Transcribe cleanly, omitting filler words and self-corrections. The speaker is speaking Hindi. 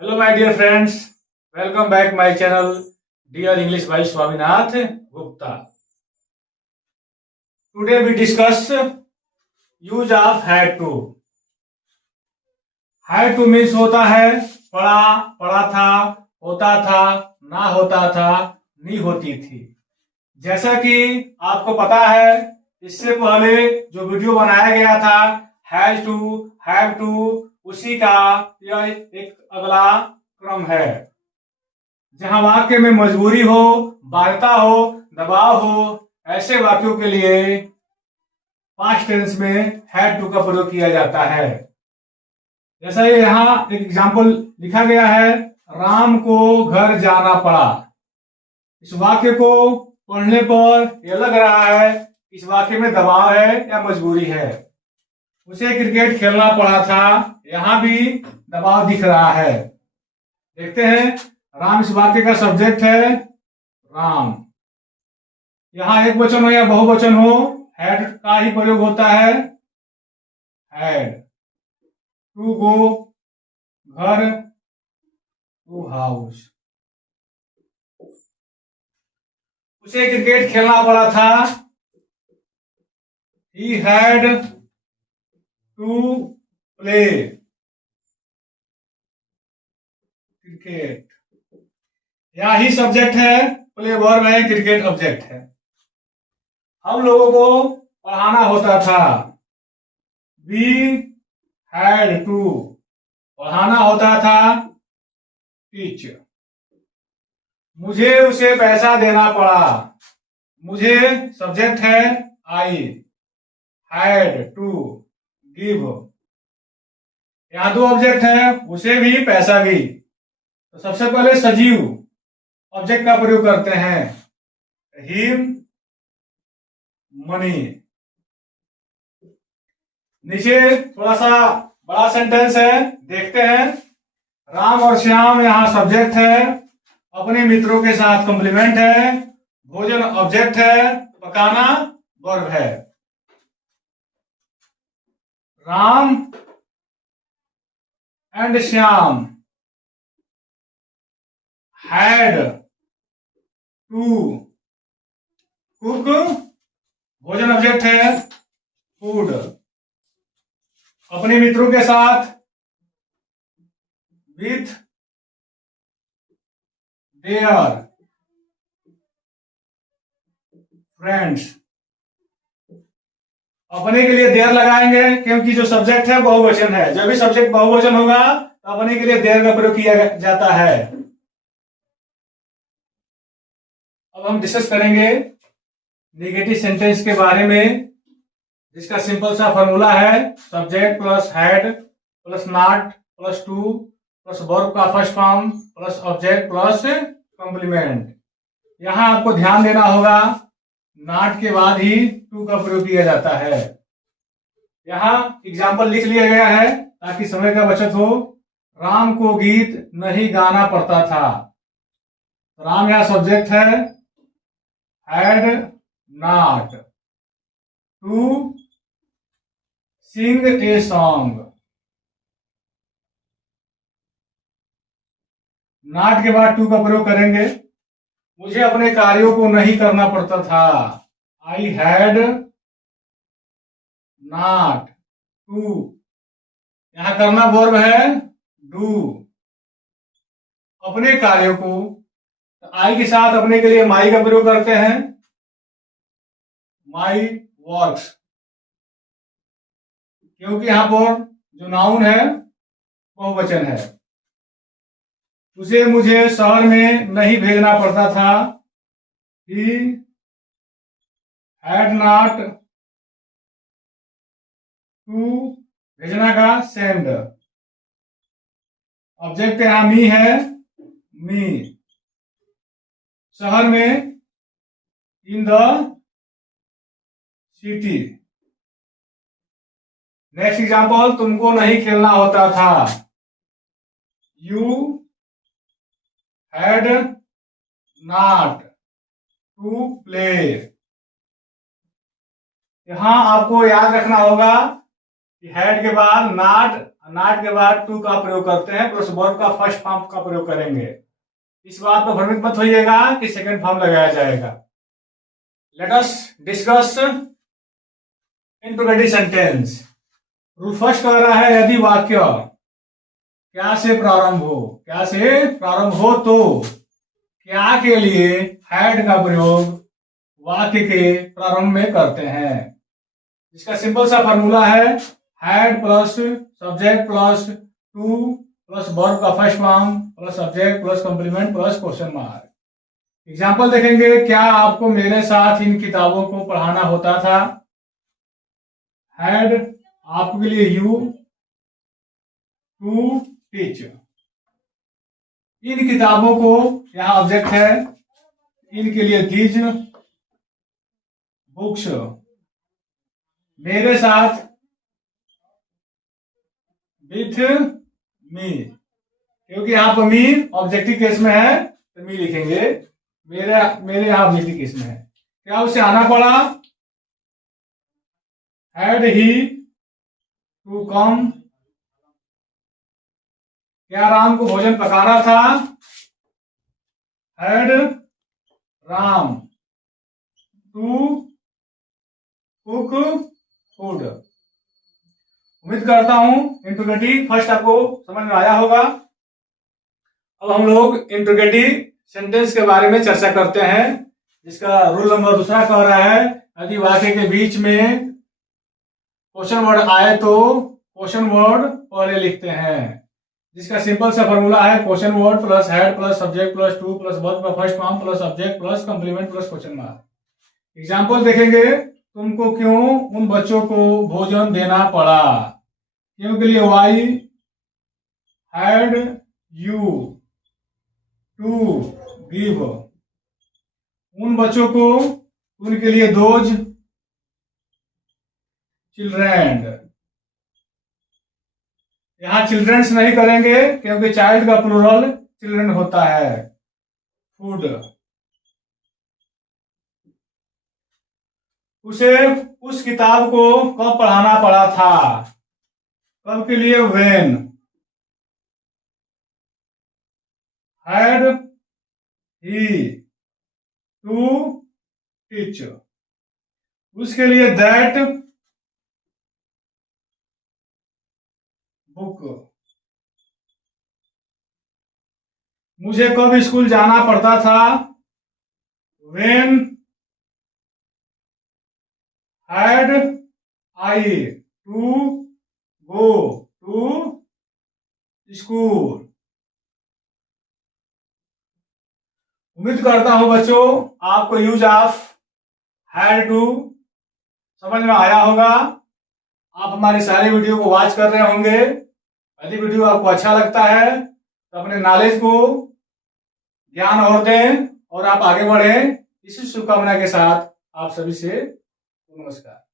Hello, my dear friends. Welcome back my channel, Dear English by Swaminath Gupta. Today we discuss use of had to. Had to means होता है पढ़ा, पढ़ा था, होता था, ना होता था, नहीं होती थी। जैसा कि आपको पता है, इससे पहले जो वीडियो बनाया गया था हैज टू, हैव टू, उसी का यह एक अगला क्रम है, जहां वाक्य में मजबूरी हो, बाध्यता हो, दबाव हो, ऐसे वाक्यों के लिए पास्ट टेंस में हैड टू का प्रयोग किया जाता है। जैसा ये यहाँ एक एग्जाम्पल लिखा गया है, राम को घर जाना पड़ा। इस वाक्य को पढ़ने पर यह लग रहा है इस वाक्य में दबाव है या मजबूरी है। उसे क्रिकेट खेलना पड़ा था, यहाँ भी दबाव दिख रहा है। देखते हैं, राम इस वाक्य का सब्जेक्ट है, राम। यहां एक वचन हो या बहुवचन हो, हैड का ही प्रयोग होता है, हैड टू गो, घर, टू हाउस। उसे क्रिकेट खेलना पड़ा था, he had to play cricket. यहाँ ही सब्जेक्ट है, प्ले वर्ब है, क्रिकेट ऑब्जेक्ट है। हम लोगों को पढ़ाना होता था, वी हैड टू, पढ़ाना होता था, टीच। मुझे उसे पैसा देना पड़ा, मुझे सब्जेक्ट है, आई हैड टू गिव। यहाँ दो ऑब्जेक्ट है, उसे भी पैसा भी। तो सबसे पहले सजीव ऑब्जेक्ट का प्रयोग करते हैं, हिम मनी। नीचे थोड़ा सा बड़ा सेंटेंस है, देखते हैं। राम और श्याम यहाँ सब्जेक्ट है, अपने मित्रों के साथ कॉम्प्लीमेंट है, भोजन ऑब्जेक्ट है, पकाना वर्ब है। Ram and Shyam had to cook, भोजन ऑब्जेक्ट है, फूड। अपने मित्रों के साथ, विथ देयर फ्रेंड्स। अपने के लिए देयर लगाएंगे क्योंकि जो सब्जेक्ट है बहुवचन है। जब भी सब्जेक्ट बहुवचन होगा तो अपने के लिए देयर का प्रयोग किया जाता है। अब हम डिस्कस करेंगे नेगेटिव सेंटेंस के बारे में, जिसका सिंपल सा फॉर्मूला है, subject plus had plus not plus to plus verb का first form plus object plus complement. यहां आपको ध्यान देना होगा, नॉट के बाद ही टू का प्रयोग किया जाता है। यहां एग्जाम्पल लिख लिया गया है ताकि समय का बचत हो। राम को गीत नहीं गाना पड़ता था, राम यहां सब्जेक्ट है, had not to sing a song. Not के बाद टू का प्रयोग करेंगे। मुझे अपने कार्यों को नहीं करना पड़ता था, आई हैड नॉट टू। यहां करना वर्ब है, डू। अपने कार्यों को आई के साथ अपने के लिए माई का प्रयोग करते हैं, माई वर्क्स। क्योंकि यहां पर जो नाउन है बहुवचन है। उसे मुझे शहर में नहीं भेजना पड़ता था, ही हैड नॉट टू, भेजना का सेंड। ऑब्जेक्ट यहां मी है, मी। शहर में, in the city. Next example, तुमको नहीं खेलना होता था, you had not to play. यहां आपको याद रखना होगा कि हैड के बाद नॉट नॉट के बाद टू का प्रयोग करते हैं, प्लस वर्ब का फर्स्ट फॉर्म का प्रयोग करेंगे। इस बात पर भ्रमित मत होइएगा कि सेकंड फॉर्म लगाया जाएगा। Let us discuss interrogative sentence. Rule first कह रहा है यदि वाक्य क्या से प्रारंभ हो, क्या से प्रारंभ हो तो क्या के लिए हैड का प्रयोग वाक्य के प्रारंभ में करते हैं। इसका सिंपल सा फॉर्मूला है had plus subject plus to plus verb का first form plus subject plus complement plus question mark. Example देखेंगे, क्या आपको मेरे साथ इन किताबों को पढ़ाना होता था। हैड आपके लिए यू टू टीच। इन किताबों को, यहां ऑब्जेक्ट है, इनके लिए दीज बुक्स। मेरे साथ विथ मी, क्योंकि यहां पर मी ऑब्जेक्टिव केस में है तो मी लिखेंगे। मेरे यहां ऑब्जेक्टिव केस में है। क्या उसे आना पड़ा। हैड ही टू कम, क्या राम को भोजन पकाना था। Had Ram to cook food. उम्मीद करता हूं इंट्रोगेटिव फर्स्ट आपको समझ में आया होगा। अब हम लोग इंट्रोगेटिव सेंटेंस के बारे में चर्चा करते हैं, जिसका रूल नंबर दूसरा कह रहा है यदि वाक्य के बीच में क्वेश्चन वर्ड आए तो क्वेश्चन वर्ड पहले लिखते हैं। जिसका सिंपल सा फॉर्मूला है question word plus had plus subject plus to plus verb का first form plus subject plus complement plus question mark. Example देखेंगे, तुमको क्यों उन बच्चों को भोजन देना पड़ा। क्यों के लिए why had you to give. उन बच्चों को, उनके लिए दोज चिल्ड्रेन। यहां चिल्ड्रंस नहीं करेंगे क्योंकि चाइल्ड का प्लूरल चिल्ड्रन होता है। फूड। उसे उस किताब को कब पढ़ाना पड़ा था। कब के लिए when. Had he to teach. उसके लिए दैट बुक। मुझे कब स्कूल जाना पड़ता था। When had I to go to school. उम्मीद करता हूं बच्चों आपको यूज ऑफ हैड टू समझ में आया होगा। आप हमारे सारे वीडियो को वॉच कर रहे होंगे। यदि वीडियो आपको अच्छा लगता है तो अपने नॉलेज को ज्ञान और दें और आप आगे बढ़ें। इसी शुभकामना के साथ आप सभी से नमस्कार।